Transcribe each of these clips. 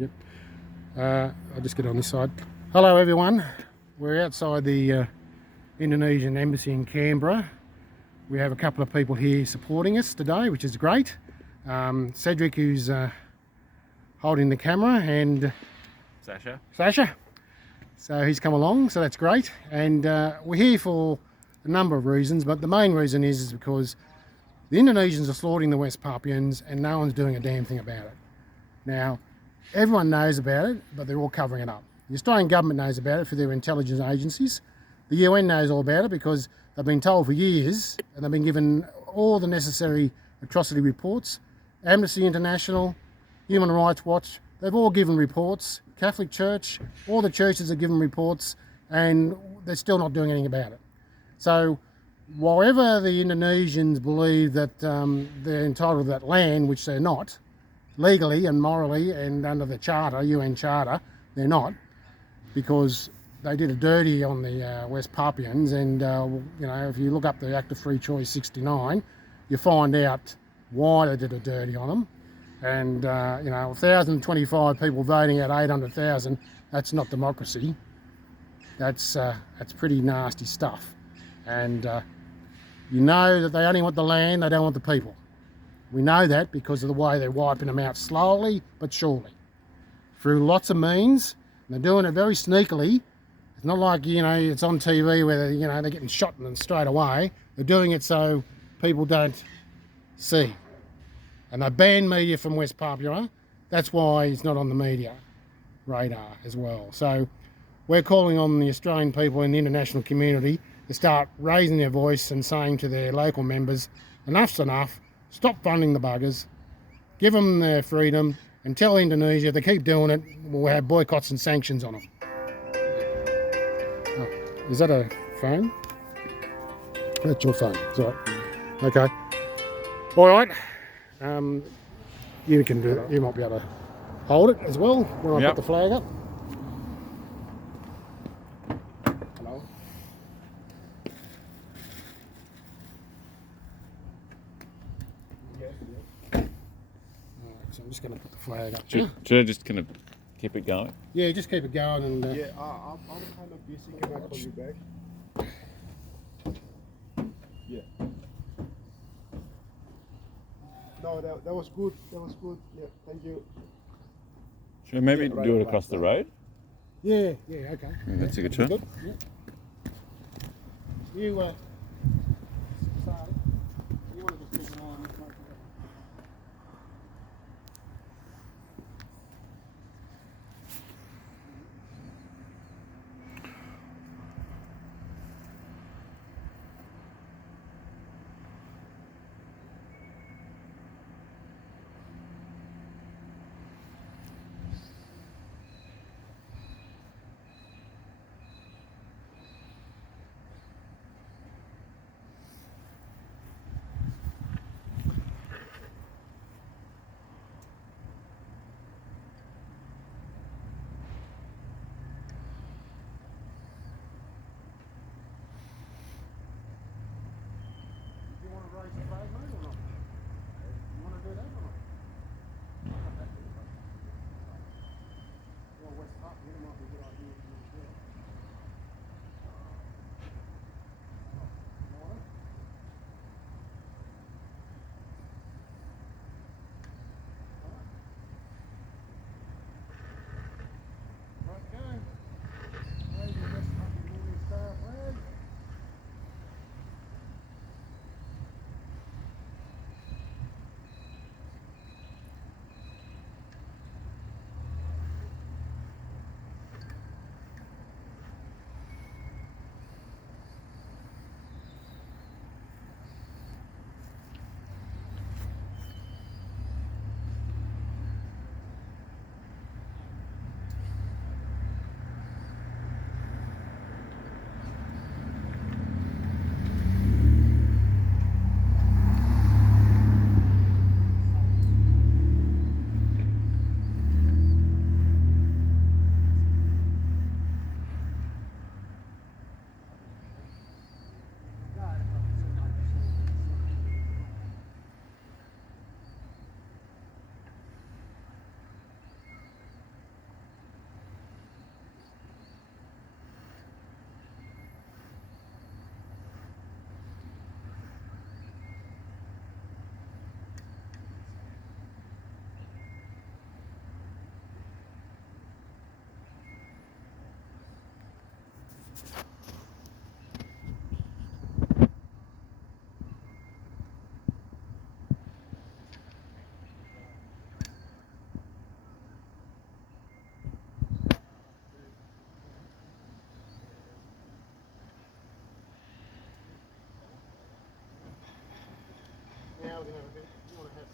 Yep. I'll just get on this side. Hello everyone. We're outside the Indonesian embassy in Canberra. We have a couple of people here supporting us today, which is great. Cedric, who's holding the camera, and Sasha. So he's come along, so that's great. And we're here for a number of reasons, but the main reason is because the Indonesians are slaughtering the West Papuans and no one's doing a damn thing about it. Now, everyone knows about it, but they're all covering it up. The Australian government knows about it through their intelligence agencies. The UN knows all about it because they've been told for years, and they've been given all the necessary atrocity reports. Amnesty International, Human Rights Watch, they've all given reports. Catholic Church, all the churches have given reports, and they're still not doing anything about it. So, wherever the Indonesians believe that they're entitled to that land, which they're not, legally and morally and under the Charter, UN Charter, they're not, because they did a dirty on the West Papuans, and you know, if you look up the Act of Free Choice 69, you find out why they did a dirty on them. And you know, 1,025 people voting out 800,000, that's not democracy. That's pretty nasty stuff. And you know that they only want the land, they don't want the people. We know that because of the way they're wiping them out slowly but surely, through lots of means. And they're doing it very sneakily. It's not like, you know, it's on TV where they're, you know, they're getting shot and then straight away. They're doing it so people don't see. And they ban media from West Papua. That's why it's not on the media radar as well. So we're calling on the Australian people in the international community to start raising their voice and saying to their local members, enough's enough, stop funding the buggers, give them their freedom, and tell Indonesia if they keep doing it, we'll have boycotts and sanctions on them. Oh, is that a phone? That's your phone, it's all right. Okay. All right. You can do it. You might be able to hold it as well when I put the flag up. Hello. Alright, so I'm just going to put the flag up. Should I just kind of keep it going? Yeah, just keep it going and. I'm kind of busy. Can I call you back? Yeah. No, that was good. That was good. Yeah, thank you. Should I maybe do it across the road? Yeah, okay. That's a good shot. Good. Yeah. You, sorry. You want to just keep an eye on this, mate? Raise the flag, mate, or not? You want to do that or not? Well, West Papuan, it might be a good idea to do it. Right, go. Raise the West Papuan Star flag.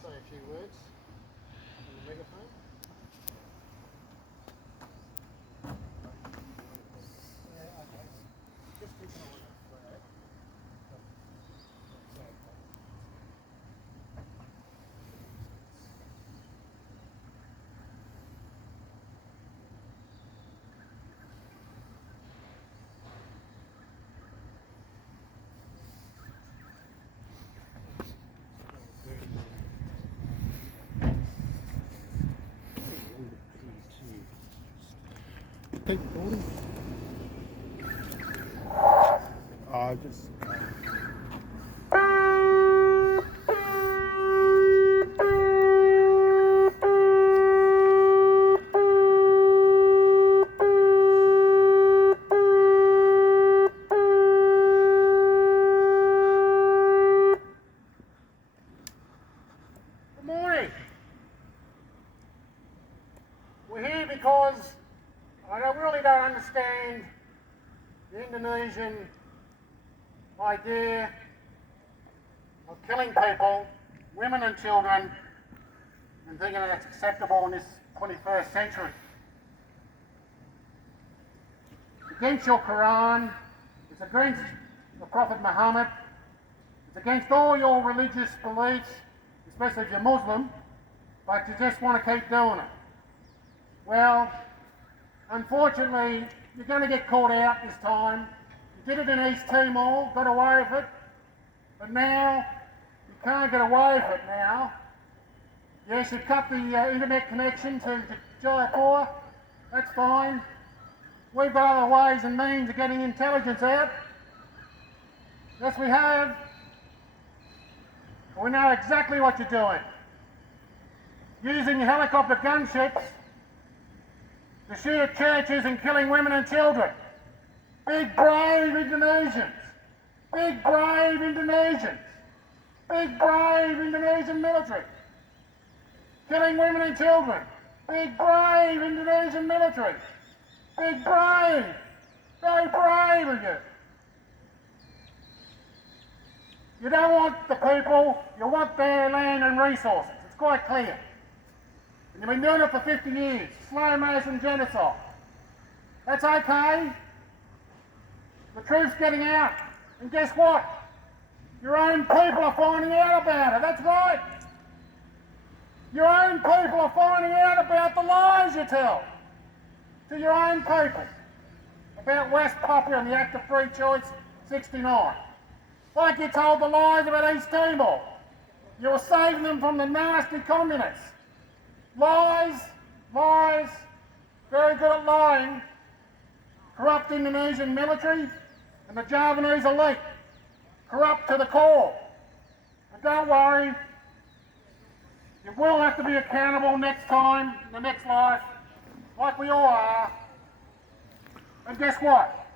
say a few words on the megaphone. Yeah, okay. Just keep an eye on that. Right. Keep recording. Just. Good morning. We're here because I really don't understand the Indonesian idea of killing people, women and children, and thinking that's acceptable in this 21st century. It's against your Quran, it's against the Prophet Muhammad, it's against all your religious beliefs, especially if you're Muslim, but you just want to keep doing it. Well, unfortunately, you're going to get caught out this time. You did it in East Timor, got away with it, but now you can't get away with it now. Yes, you cut the internet connection to Jaipur, that's fine. We've got other ways and means of getting intelligence out. Yes, we have. We know exactly what you're doing. Using helicopter gunships to shoot at churches and killing women and children. Big brave Indonesians. Big brave Indonesians. Big brave Indonesian military. Killing women and children. Big brave Indonesian military. Big brave. Very brave of you. You don't want the people, you want their land and resources. It's quite clear. And you've been doing it for 50 years. Slow motion genocide. That's okay. The truth's getting out. And guess what? Your own people are finding out about it. That's right. Your own people are finding out about the lies you tell to your own people about West Papua and the Act of Free Choice 69. Like you told the lies about East Timor. You were saving them from the nasty communists. Lies, lies, very good at lying. Corrupt Indonesian military and the Javanese elite. Corrupt to the core. But don't worry, you will have to be accountable next time, in the next life, like we all are. And guess what?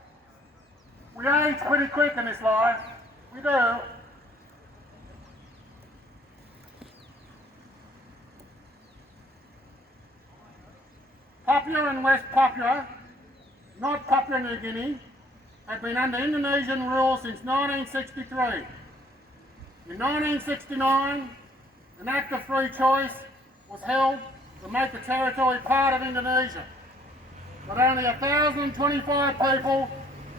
We age pretty quick in this life. We do. Papua and West Papua, not Papua New Guinea, have been under Indonesian rule since 1963. In 1969, an Act of Free Choice was held to make the territory part of Indonesia. But only 1,025 people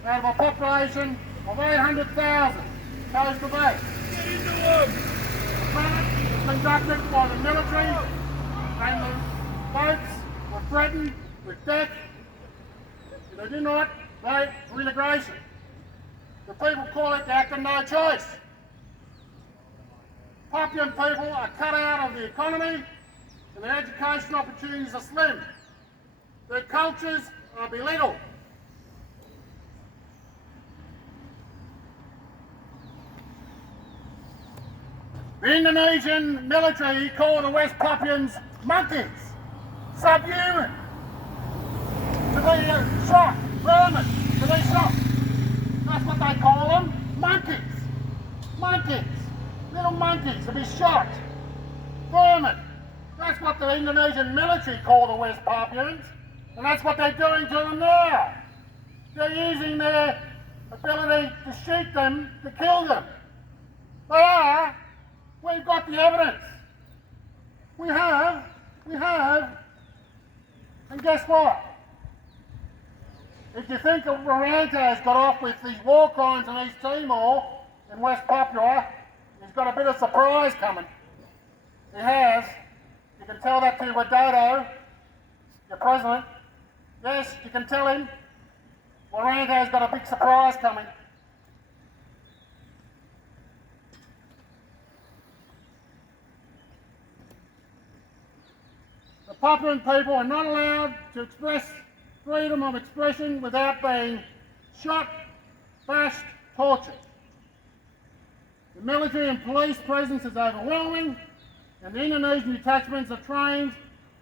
out of a population of 800,000 chose to vote. The vote was conducted by the military and the votes were threatened with death if they did not vote for integration. The people call it the Act of No Choice. Papuan people are cut out of the economy and their education opportunities are slim. Their cultures are belittled. The Indonesian military call the West Papuans monkeys, subhuman, to be shot, vermin, to be shot. That's what they call them, monkeys. Monkeys, little monkeys to be shot, vermin. That's what the Indonesian military call the West Papuans, and that's what they're doing to them now. They're using their ability to shoot them to kill them. They are. We've got the evidence. We have. And guess what? If you think Morante's got off with these war crimes in East Timor, in West Papua, he's got a bit of surprise coming. He has. You can tell that to Widodo, your president. Yes, you can tell him. Morante's got a big surprise coming. The Papuan people are not allowed to express freedom of expression without being shot, bashed, tortured. The military and police presence is overwhelming, and the Indonesian detachments are trained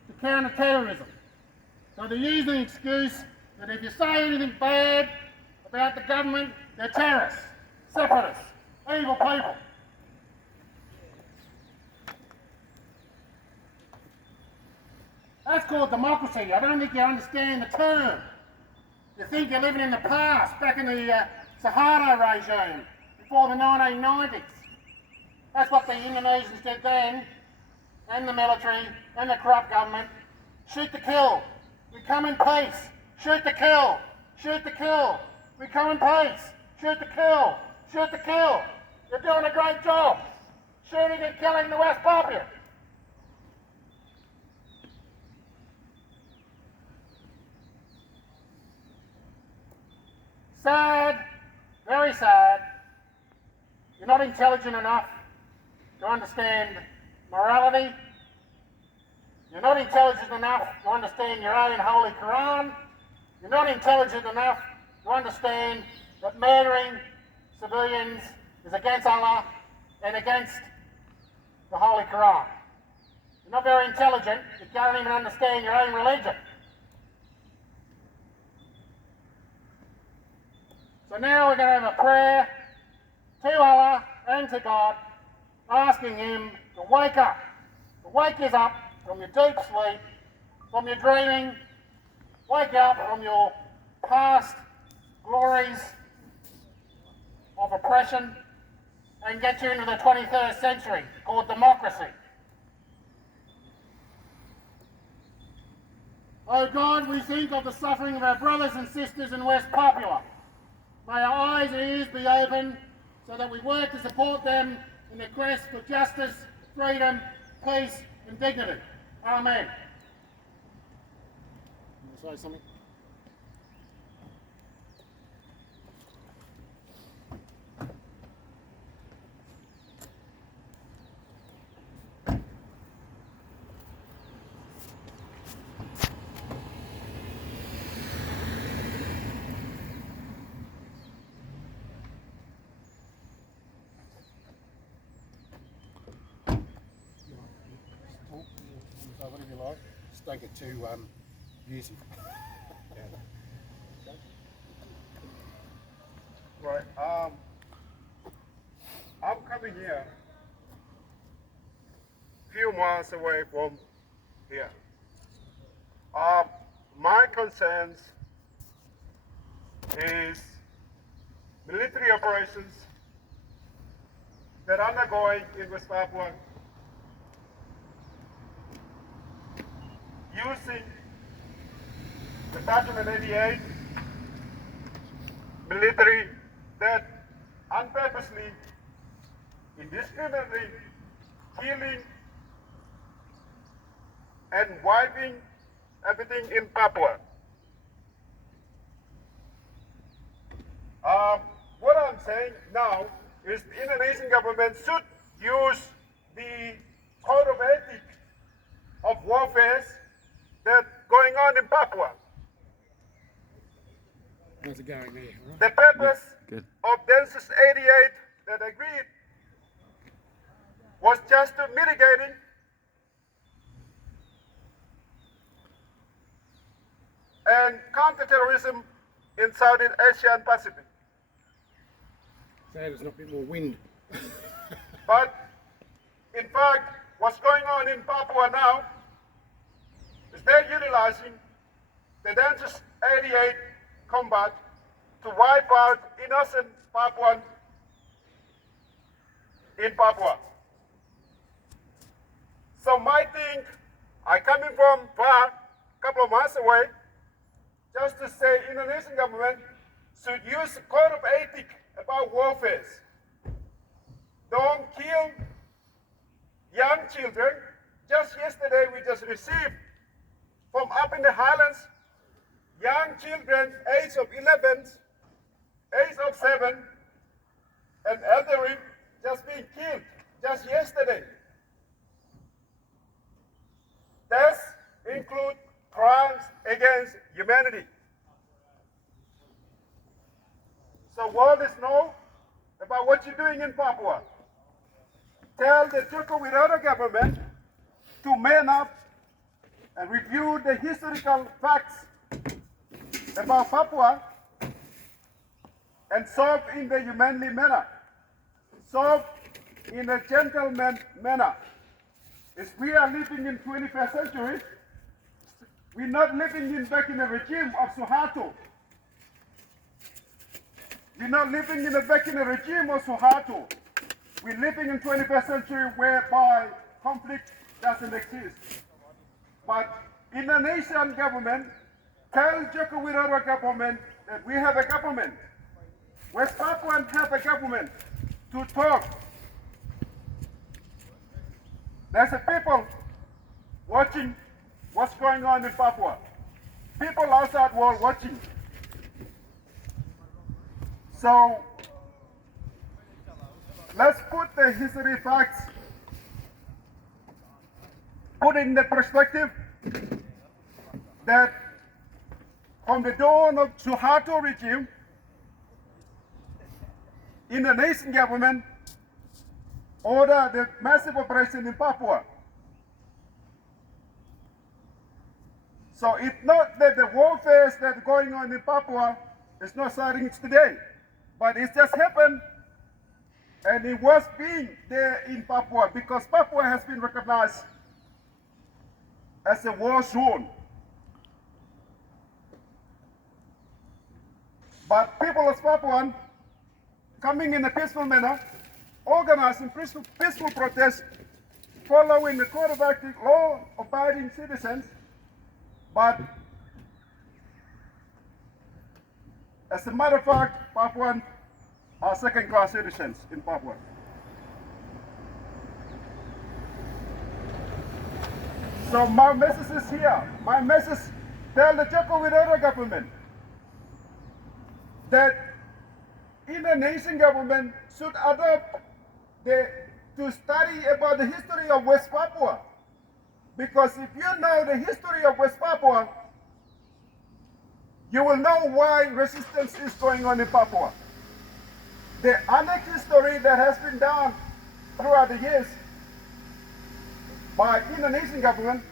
to counter terrorism. So they're using the excuse that if you say anything bad about the government, they're terrorists, separatists, evil people. That's called democracy. I don't think you understand the term. You think you're living in the past, back in the Suharto regime, before the 1990s. That's what the Indonesians did then, and the military, and the corrupt government. Shoot to kill. We come in peace. Shoot to kill. Shoot to kill. We come in peace. Shoot to kill. Shoot to kill. You're doing a great job. Shooting and killing the West Papua. Sad, very sad. You're not intelligent enough to understand morality. You're not intelligent enough to understand your own Holy Quran. You're not intelligent enough to understand that murdering civilians is against Allah and against the Holy Quran. You're not very intelligent. You can't even understand your own religion. So now we're going to have a prayer to Allah and to God, asking Him to wake up, to wake us up from your deep sleep, from your dreaming, wake up from your past glories of oppression and get you into the 21st century called democracy. Oh God, we think of the suffering of our brothers and sisters in West Papua. May our eyes and ears be open so that we work to support them in their quest for justice, freedom, peace and dignity. Amen. You want to say something? Whatever you like. Just don't get too abusive. Okay. Right. I'm coming here few miles away from here. My concerns is military operations that are undergoing in West Papua using the Document 88 military that unpurposely, indiscriminately killing and wiping everything in Papua. What I'm saying now is the Indonesian government should use the code of ethics of warfare that's going on in Papua. How's it going there? Right? The purpose Good. of Census 88 that agreed was just to mitigating and counter-terrorism in South Asian Pacific. Sad there's not a bit more wind. But in fact, what's going on in Papua now is they're utilizing the Census 88 combat to wipe out innocent Papuan in Papua. So my thing, I coming from far, a couple of miles away, just to say Indonesian government should use a code of ethics about warfare. Don't kill young children. Just yesterday we just received from up in the highlands, young children age of 11, age of 7, and elderly just being killed just yesterday. This include crimes against humanity. So world is know about what you're doing in Papua. Tell the Joko Widodo government to man up and review the historical facts about Papua and solve in the humanly manner. Solve in a gentleman manner. If we are living in 21st century, we're not living back in the regime of Suharto. We're not living back in the regime of Suharto. We're living in 21st century whereby conflict doesn't exist. But Indonesian government tell Joko Widodo government that we have a government. West Papuan have a government to talk. There's a people watching what's going on in Papua. People outside world watching. So let's put the history facts, put in the perspective that from the dawn of Suharto regime, Indonesian government ordered the massive operation in Papua. So it's not that the warfare that's going on in Papua is not starting today, but it just happened and it was being there in Papua because Papua has been recognized as a war zone. But people of Papuan coming in a peaceful manner, organizing peaceful protests, following the code of ethics, law-abiding citizens, but as a matter of fact, Papuan are second-class citizens in Papua. So my message is here. My message, tell the Joko Widodo government that Indonesian government should adopt to study about the history of West Papua. Because if you know the history of West Papua, you will know why resistance is going on in Papua. The annex history that has been done throughout the years by Indonesian government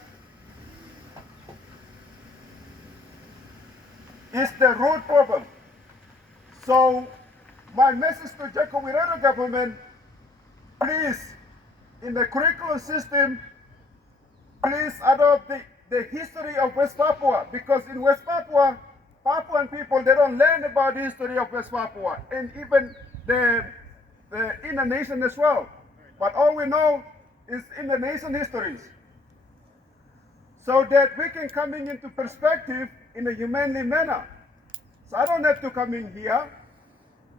is the root problem. So my message to Joko Widodo government, please, in the curriculum system, please adopt the history of West Papua, because in West Papua, Papuan people, they don't learn about the history of West Papua, and even the Indonesian as well. But all we know is Indonesian histories. So that we can come into perspective in a humanly manner. So I don't have to come in here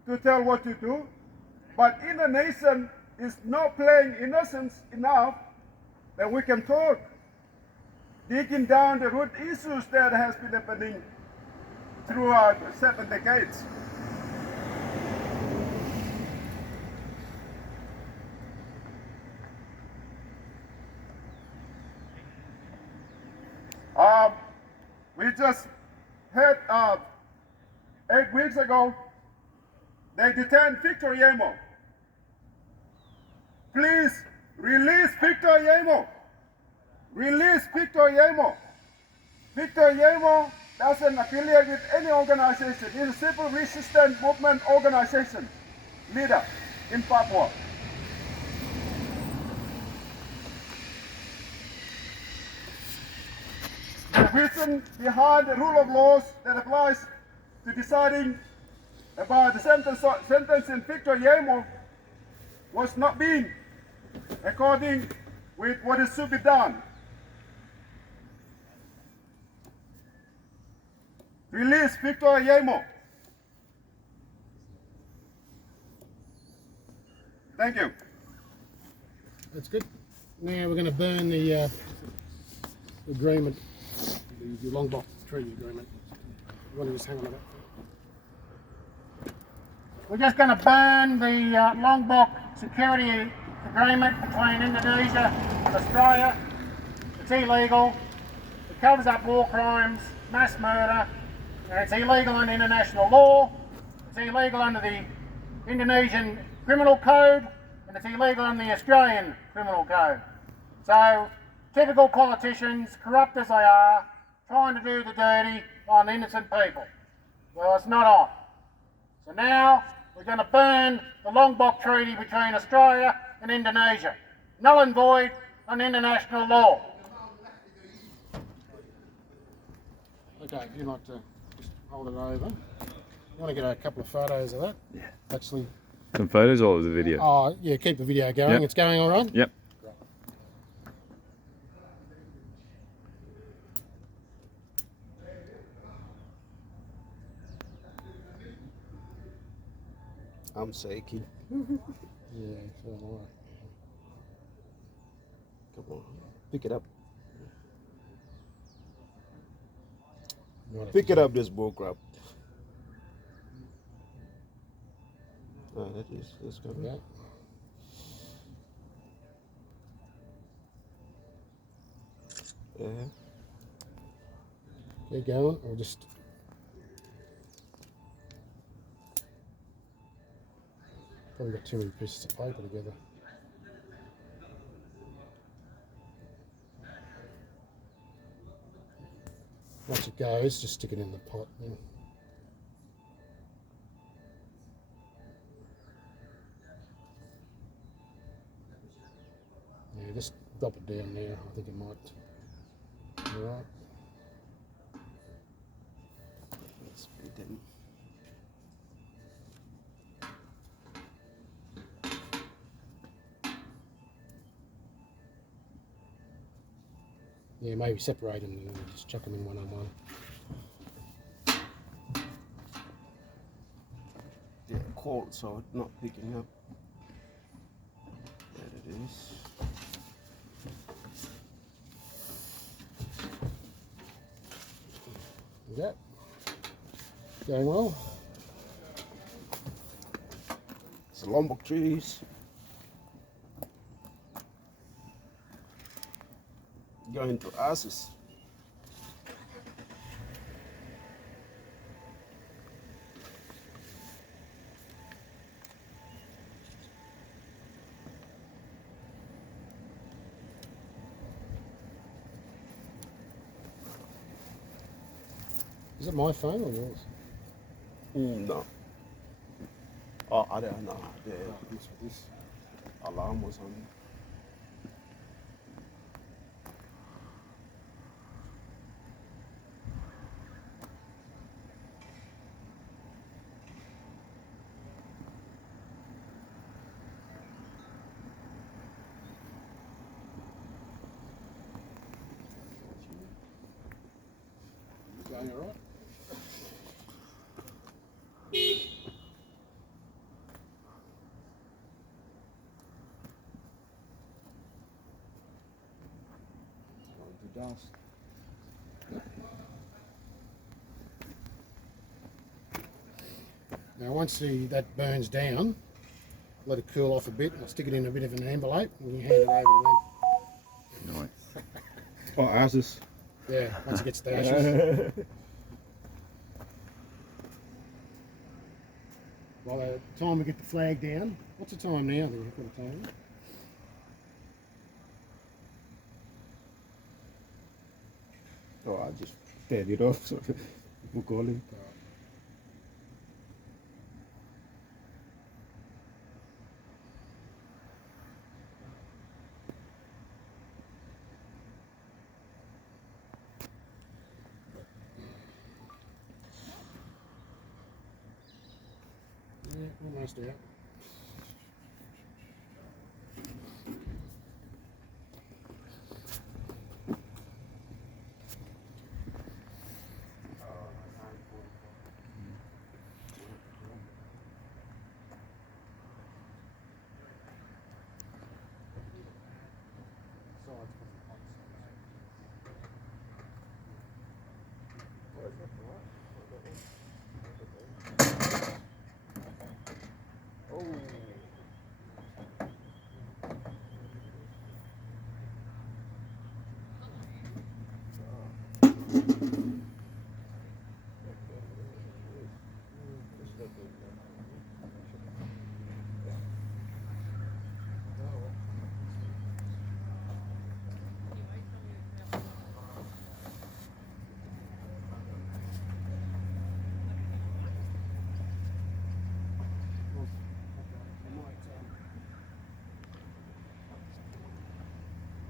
to tell what to do, but Indonesian is not playing innocence enough that we can talk, digging down the root issues that has been happening throughout 7 decades. We just had 8 weeks ago, they detained Victor Yemo. Please release Victor Yemo. Release Victor Yemo. Victor Yemo doesn't affiliate with any organization. He's a civil resistance movement organization leader in Papua. The reason behind the rule of laws that applies to deciding about the sentence in Victor Yemo was not being according with what is to be done. Release Victor Yemo. Thank you. That's good. Now we're going to burn the agreement, the Lombok Treaty Agreement. You want to just hang on to that? We're just going to burn the Lombok Security Agreement between Indonesia and Australia. It's illegal. It covers up war crimes, mass murder, and it's illegal under international law. It's illegal under the Indonesian Criminal Code, and it's illegal under the Australian Criminal Code. So, typical politicians, corrupt as they are, trying to do the dirty on innocent people. Well, it's not on. So now, we're going to burn the Lombok Treaty between Australia and Indonesia. Null and void on international law. Okay, if you'd like to just hold it over. You want to get a couple of photos of that? Yeah. Actually. Some photos or the video? Oh, yeah, keep the video going. Yep. It's going all right? Yep. I'm shaking. Yeah, so am I. Come on, pick it up. You want Pick it up, this bull crap. That's good. Yeah. Yeah. Keep going, or just. Probably got too many pieces of paper together. Once it goes, just stick it in the pot. Yeah. Yeah, just drop it down there. I think it might. All right. Let's put them. Yeah, maybe separate them and then just chuck them in one on one. They're cold, so it's not picking up. There it is. Is that going well? It's the Lombok trees. Going to asses. Is it my phone or yours? No. Oh, I don't know. The This. alarm was on. Going all right? The dust. Now once that burns down, let it cool off a bit. I'll stick it in a bit of an envelope and we can hand it over to Nice. Oh, asses. them. Yeah, once it gets the ashes. By the time we get the flag down, what's the time now? We've got a time. Oh, I just turn it off so people calling. Yeah, almost out.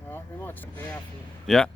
Right, we might stop now for Yeah.